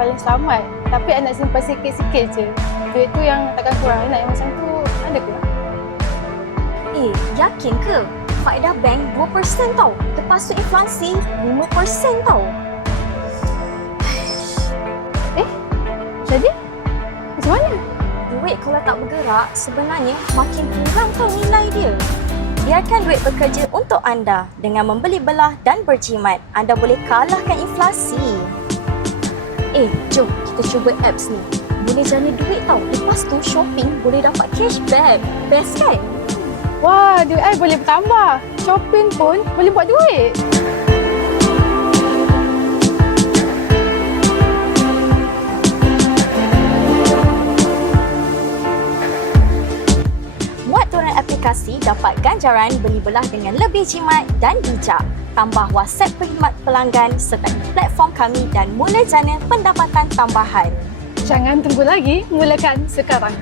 paling selamat. Tapi I nak simpan sikit-sikit je. Duit tu yang takkan kurang. I nak yang macam tu ada ke? Yakin ke? Faedah bank 2% tau. Lepas tu inflasi 5% tau. Jadi, macam mana? Duit kalau tak bergerak, sebenarnya makin kurang tau nilai dia. Biarkan duit bekerja untuk anda. Dengan membeli belah dan berjimat, anda boleh kalahkan inflasi. Jom kita cuba apps ni. Boleh jana duit tau. Lepas tu shopping boleh dapat cashback. Best kan? Wah, duit I boleh bertambah. Shopping pun boleh buat duit. Muat turun aplikasi, dapat ganjaran beli belah dengan lebih jimat dan bijak. Tambah WhatsApp perkhidmat pelanggan serta platform kami dan mula jana pendapatan tambahan. Jangan tunggu lagi, mulakan sekarang.